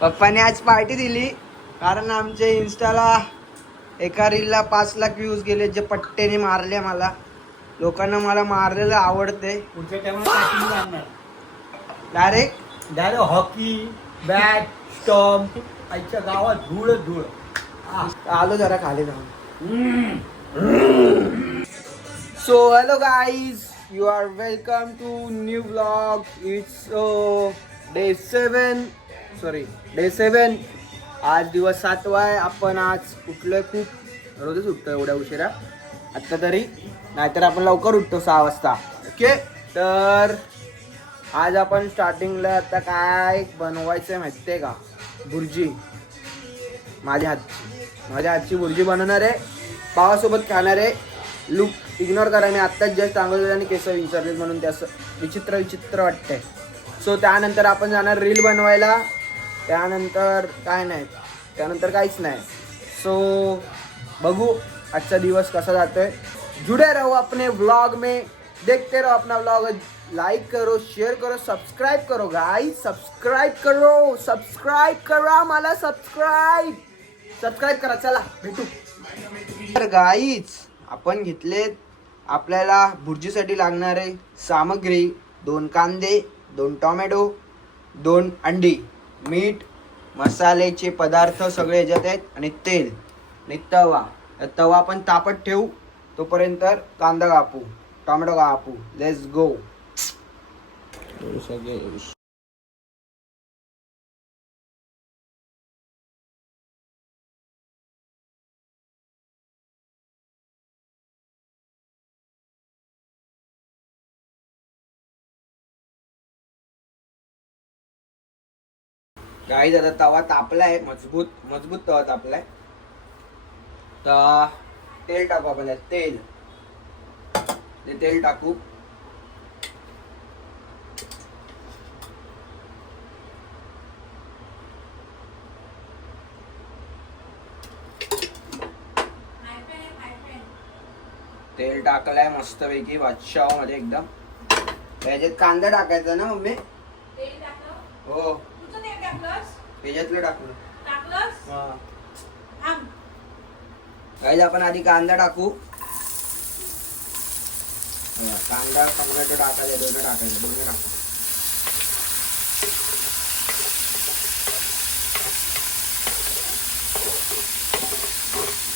पप्पाने आज पार्टी दिली कारण आमच्या इन्स्टाला एका रीलला 5 लाख व्ह्यूज गेले जे पट्टेने मारले मला. लोकांना मला मारलेलं आवडते. पुढच्या टाइमला डायरेक्ट हॉकी बॅट स्टॉम्प आईच्या गावात धूळ धूळ. आलो जरा खाली जाऊन. So hello guys, you are welcome to new blog. It's day 7. आज दिवस 7वा आहे. आपण आज उठलोय खूप, रोजच उठतो एवढ्या उशिरा आत्ता तरी, नाहीतर आपण लवकर उठतो 6 वाजता. ओके, तर आज आपण स्टार्टिंगला आता काय बनवायचं आहे माहिती आहे का? भुर्जी. माझ्या हातची भुर्जी बनवणार आहे, पावासोबत खाणार आहे. लुक इग्नोर करा, मी आत्ताच जस्ट सांगतो आणि केस विचारले म्हणून ते असं विचित्र वाटतंय. सो त्यानंतर आपण जाणार रील बनवायला. त्यानंतर काहीच नाही. सो बघू आजचा दिवस कसा जातोय. जुड़े रहो अपने व्लॉग में, देखते रहो अपना व्लॉग. लाइक करो, शेयर करो, सब्सक्राइब करो गाइस. सब्सक्राइब करा मला. सबस्क्राइब करा. चला भेटू. तर गाईच आपण घेतलेत आपल्याला भुर्जीसाठी लागणारे सामग्री: 2 कांदे, 2 टोमॅटो, 2 अंडी, मीठ, मसाल्याचे पदार्थ सगळे ह्याच्यात आहेत, आणि तेल आणि तवा आपण तापत ठेवू. तोपर्यंत कांदा कापू, टोमॅटो कापू. Let's go. गाईज आता तवा तापलाय, मजबूत तवा तापलाय. तर तेल टाकू आपण. तेल टाकू. तेल टाकलाय मस्तपैकी बादशाह मध्ये एकदम. त्याच्यात कांदा टाकायचा ना मम्मी? हो, त्याच्यातलं टाकलं. गाईज आपण आधी कांदा टाकू. कांदा टोमॅटो टाकायचं, दोन्ही टाकू.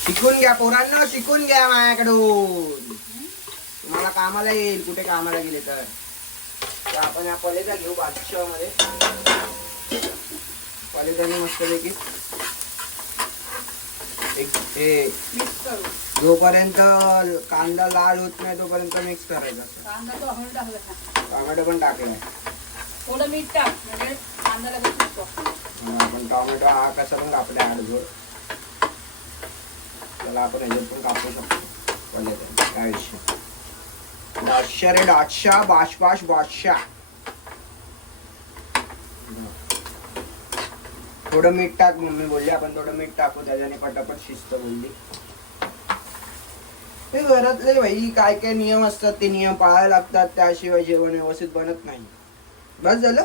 शिकून घ्या पोरांनो, शिकून घ्या माझ्याकडून. तुम्हाला कामाला येईल कुठे कामाला गेले तर. आपण या पलेटा घेऊ बादशाह मध्ये. पलेटाने मस्तपैकी जोपर्यंत कांदा लाल होत नाही तोपर्यंत मिक्स करायचा. टोमॅटो पण टाकलाय. थोडं मीठ टाक म्हणजे कांदा लगेच सुकतो. आपण टोमॅटो हा कसा पण कापलाय आडजोड. त्याला आपण ह्याच्यात पण कापू शकतो. पलेटा काय विषय. बादशाह. थोडं मीठ टाक, मम्मी बोलली आपण थोडं मीठ टाकू, त्याच्याने पटापट शिस्त बोलली. हे घरातले भाई काय काय नियम असतात, ते नियम पाळायला लागतात, त्याशिवाय जेवण व्यवस्थित बनत नाही. बस झालं.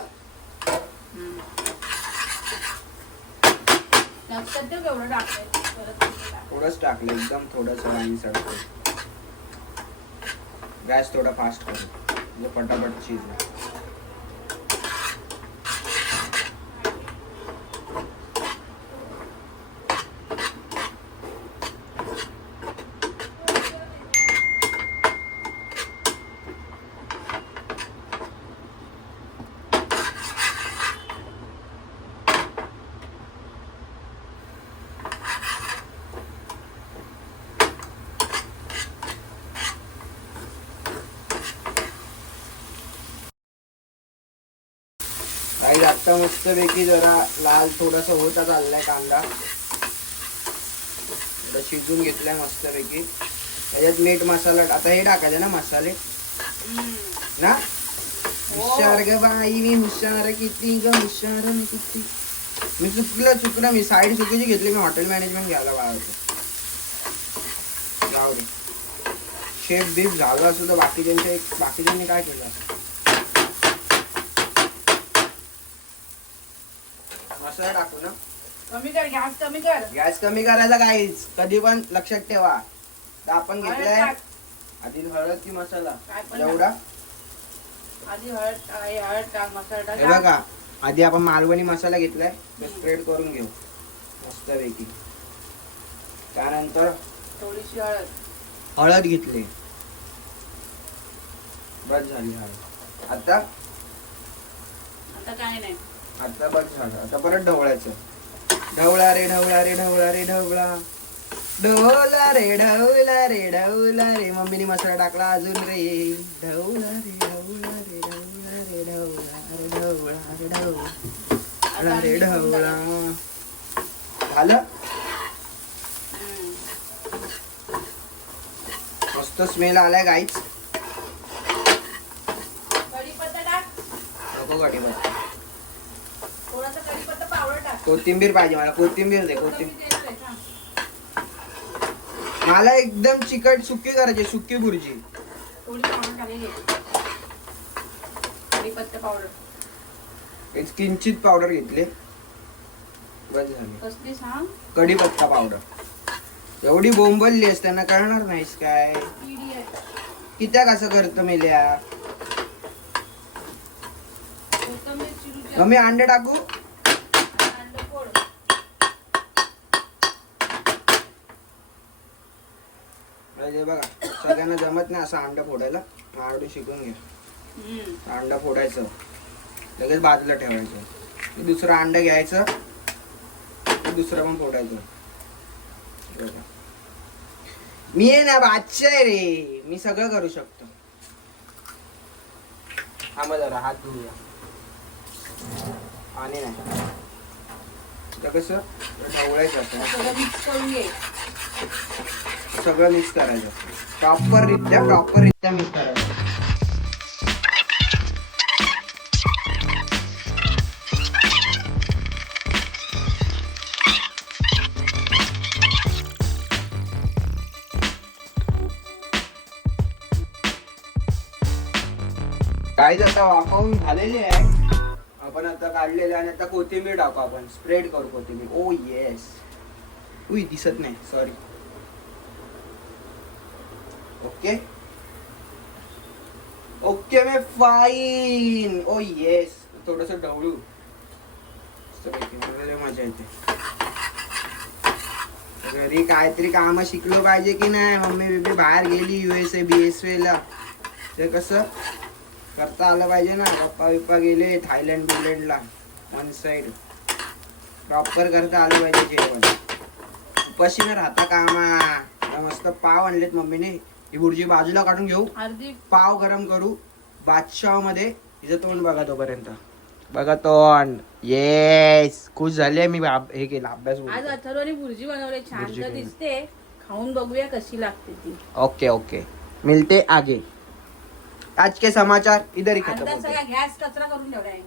थोडंच टाकलं, एकदम थोडंच. गॅस थोडा फास्ट करू म्हणजे पटापट शिजलं. काही आता मस्तपैकी जरा लाल थोडासा होता चाललाय कांदा. शिजून घेतलाय मस्तपैकी. त्याच्यात मीठ मसाला आता हे टाकायचं ना मसाले ना. हुशार ग बाई मी, हुशार किती ग, हुशार मी किती. मी चुकलं मी साईड चुकीची घेतली. मी हॉटेल मॅनेजमेंट घ्यायला बाळगतो. जाऊ दे. शेफ बीफ झालं असं तर बाकीच्यांनी काय केलं असं. मसाला टाकू ना. कमी कर गॅस कमी कर. गॅस कमी करायचा काहीच कधी पण लक्षात ठेवा. तर आपण घेतलाय हळद टाक. आधी हळद की मसाला काय पण एवढा. आधी हळद टाक मसाला हे टाक. बघा आधी आपण मालवणी मसाला घेतलाय तो स्प्रेड करून घेऊ मस्तपैकी. त्यानंतर थोडीशी हळद. हळद घेतली. बस झाली हळद. आता आता काय नाही. आता बस झालं. आता परत ढवळायचं. ढवळा रे ढवळा रे ढवळा रे ढवळा. ढवळा रे ढवळा रे ढवळा रे. मम्मीने मसाला टाकला अजून रे. ढवळा रे ढवळा रे ढवळा रे ढवळा रे ढवळा रे ढवळा रे ढवळा. झालं. मस्त स्मेल आलाय गाईच. कढीपत्ता टाक. नको कढीपत्ता. थोडासा कढीपत्ता पावडर टाक. कोथिंबीर पाहिजे मला. कोथिंबीर दे. कोथिंबीर कोथिंबीर द्यायची आहे, थांब. मला एकदम चिकट सुकी करायची. सुकी भुर्जी. थोडी पावडर टाकली. कढीपत्ता पावडर. एक किंचित पावडर घेतले. बस झाली. कसली सांग. कढीपत्ता पावडर. एवढी बोंबललीस त्यांना कळणार नाहीस काय. पिढी आहे. कित्या कसं करतो मेल्या. कोथिंबीर चिरूची. मम्मी अंडे टाकू. अंडं फोड. हे बघा सगळ्यांना जमत नाही असं अंडा फोडायला. आवडून शिकून घ्या. अंडा फोडायचं लगेच बाजूला ठेवायचं. दुसरं अंडा घ्यायचं. दुसरं पण फोडायचं. बघा. मी आहे ना बादशाह आहे रे. मी सगळं करू शकतो. थांबा जरा हात धुऊया. आणि नाही तर कसं ढवळायचं असं. सगळं मिक्स करून घे. सगळं मिक्स करायचं. प्रॉपर रित्या मिक्स करायचं. काहीच आता वाफवून झालेली आहे. आपण आता काढलेलं आणि आता कोथिंबीर टाकू. आपण स्प्रेड करू कोथिंबीर. ओ येस. उई दिसत नाही सॉरी. ओके ओके मे फाईन. ओ येस. थोडस ढवळू. मजा येते. घरी काहीतरी काम शिकलो पाहिजे की नाही. मम्मी बेबी बाहेर गेली USA BSA ला. ते कसं करता आलं पाहिजे ना. पप्पा बिप्पा गेले थायलंड बिलंडला. वन साइड प्रॉपर करता आलं पाहिजे जेवण. उपाशी न राहता कामा. मस्त पाव आणलेत मम्मीने. ही भुर्जी बाजूला काढून घेऊ. अर्धी पाव गरम करू बादशाह मध्ये. हिचं तोंड बघा तोपर्यंत. बघा तोंड. येस खुश झाले. मी हे केला अभ्यास. आज अथर्वने भुर्जी बनवली. छान भुर्जी तर बनवली. दिसते. खाऊन बघूया कशी लागते ती. ओके ओके मिलते आगे. आज के समाचार इधर ही खत्म अंदाज होते. सगळा गॅस कचरा करून ठेवलाय.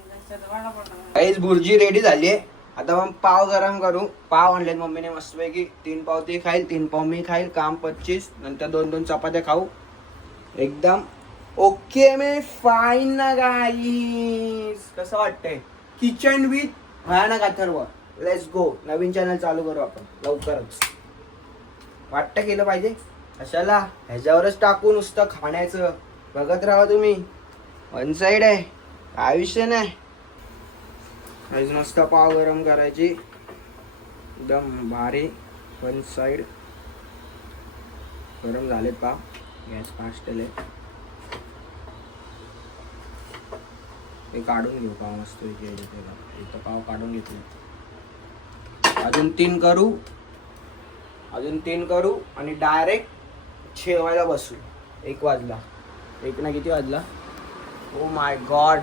गाईस भुर्जी रेडी झाली आहे. आता मग पाव गरम करू. पाव आणलेत मम्मीने मस्तपैकी. 3 पाव ती खाईल 3 पाव मी खाईल. काम 25. नंतर 2-2 चपात्या खाऊ. एकदम ओके मे फाईन ना गाईस. कसं वाटतंय किचन विथ भयानक Atharva. Let's go. Naveen channel चालू करू आपण लवकरच. वाटतं केलं पाहिजे. कशाला ह्याच्यावरच टाकू नुसतं खाण्याचं. बघत राहा तुम्ही. वन साइड आहे. काय विषय नाही. आज मस्त पाव गरम करायची. एकदम भारी. वन साइड गरम झालेत पाव. गॅस फास्ट आहे. ते काढून घेऊ पाव मस्त. इथं पाव काढून घेतले. अजून 3 करू. अजून 3 करू आणि डायरेक्ट जेवायला बसू. 1 वाजला. 1 ना किती वाजला. Oh my god.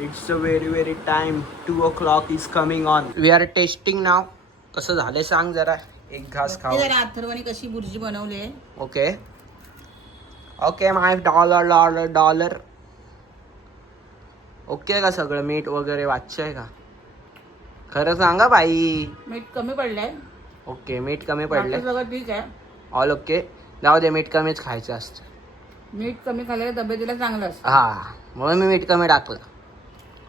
It's a very time. 2 o'clock is coming on. We are testing now. कसं झालंय सांग जरा. एक घास खाऊ. जरा अथर्वने कशी भुर्जी बनवली आहे. ओके ओके माय डॉलर. ओके का सगळं. मीठ वगैरे वाचय का. खरं सांगा बाई. मीठ कमी पडलंय. ओके मीठ कमी बाकी पडले. सगळं ठीक आहे. All okay. जाऊ दे मीठ कमीच खायचं असतं. मीठ कमी खाल्लं तब्येतीला चांगलं असतं. हा म्हणून मी मीठ कमी टाकलं.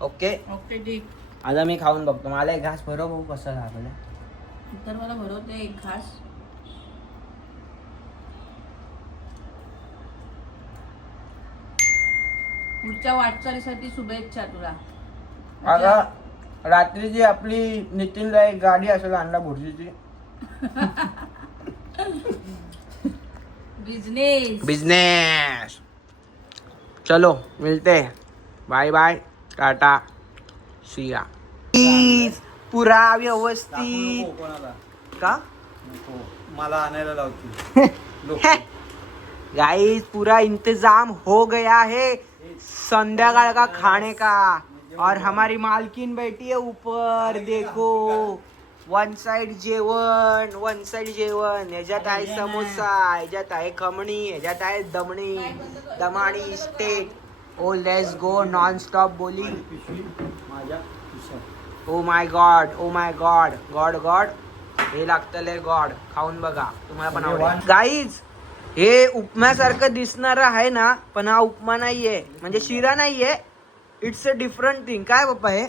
ओके ओके ठीक. आता मी खाऊन बघतो. मला एक घास बरोबर बघू कसं लागलं. तर मला भरवते एक घास. पुढच्या वाटचालीसाठी शुभेच्छा तुला. आता रात्रीची आपली नितीनला एक गाडी असेल आणला भुर्जीची. बिजनेस. चलो मिलते. Bye bye. टाटा. सिया. पुरा व्यवस्थित कोणाला का नको. मला आणायला लावतील. गाइस पूरा इंतजाम हो गया है संध्याकाळ का खाने का. और हमारी मालकिन बैठी है ऊपर. देखो वन साइड जेवण. ह्याच्यात आहे समोसा, ह्याच्यात आहे खमणी, ह्याच्यात आहे दमणी दमाणी स्टेक. Oh let's go non stop bowling. माझ्या खिशात. ओ माय गॉड. गॉड हे लागतंय गॉड. खाऊन बघा तुम्हाला पण आवडेल. गाईज हे उपम्यासारखं दिसणार आहे ना, पण हा उपमा नाहीये, म्हणजे शिरा नाहीये. It's a different thing. काय बाप्पा हे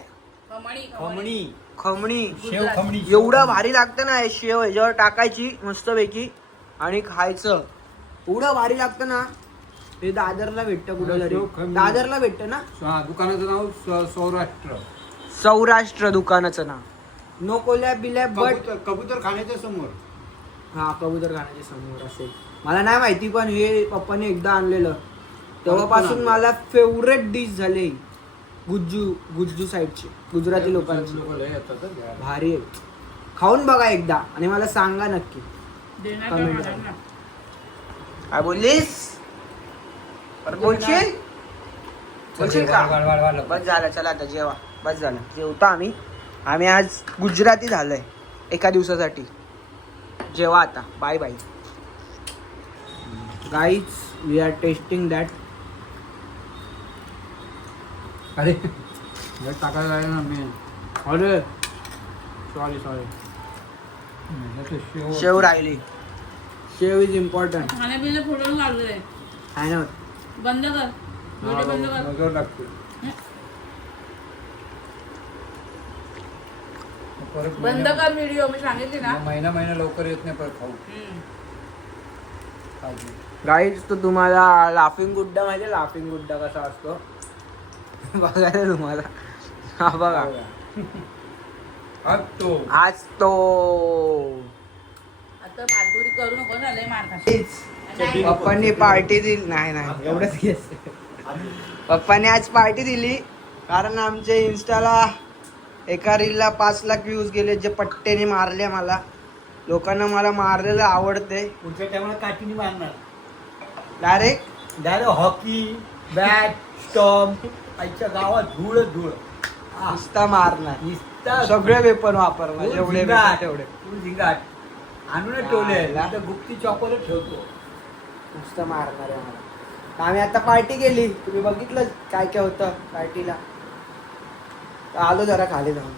खमणी. खमणी. शेव खमणी. एवढं भारी लागतं ना हे शेव. ह्याच्यावर टाकायची मस्तपैकी आणि खायचं. एवढं भारी लागतं ना. हे दादरला भेटतं कुठं तरी. शेव खमणी. दादरला भेटतं ना. दुकानाचं नाव सौराष्ट्र. सौराष्ट्र दुकानाचं नाव. नो कोल्या बिल्या बट कबूतर खाण्याच्या समोर. हा कबूतर खाण्याच्या समोर असेल. मला नाही माहिती, पण हे पप्पाने एकदा आणलेलं तेव्हापासून मला फेवरेट डिश झाली. गुज्जू साईडची गुजराती लोकांची भारी आहे. खाऊन बघा एकदा आणि मला सांगा नक्की. कमेंट करा. काय बोललीस? बोलशील का? बस झालं. चला आता जेवा. बस झालं. जेवतो आम्ही आज गुजराती झालंय एका दिवसासाठी. जेवा आता. Bye bye guys. We are testing that. अरे टाकायला लागेल ना मी. अरे सॉरी शेव. शेव राहिली. शेव इज इम्पॉर्टंट. खाण्यापिण्या फोटो काढले. आहे ना. बंद कर. व्हिडिओ बंद कर. नजर लागते. परत बंद कर व्हिडिओ. मी सांगितली ना. महिना लवकर येत नाही परत खाऊ. गाईज तो तुम्हाला लाफिंग गुड्डा माहिती. लाफिंग गुड्डा कसा असतो बघायला तुम्हाला. हा बघा आज तो आता बालगुडी करू नको ना. लय मार खाशील. पप्पांनी पार्टी दिली. नाही एवढंच घेस. पप्पाने आज पार्टी दिली कारण आमच्या इन्स्टाला एका रीलला 5 लाख व्ह्यूज गेले. जे पट्टेने मारले मला. लोकांना मला मारलेलं आवडते. पुढच्या टायमाला काठीने मारणार. Direct hockey bat stomp. आईच्या गावात धूळ. नुसता मारणार. सगळे वेपन वापरणार. जेवढे weapon तेवढे. झिंगाट आणून ठेवले. गुप्ती चॉकवर ठेवतो. नुसतं मारणार आहे मला. आम्ही आता पार्टी केली. तुम्ही बघितलं काय काय होतं पार्टीला. आलो जरा खाली जाऊन.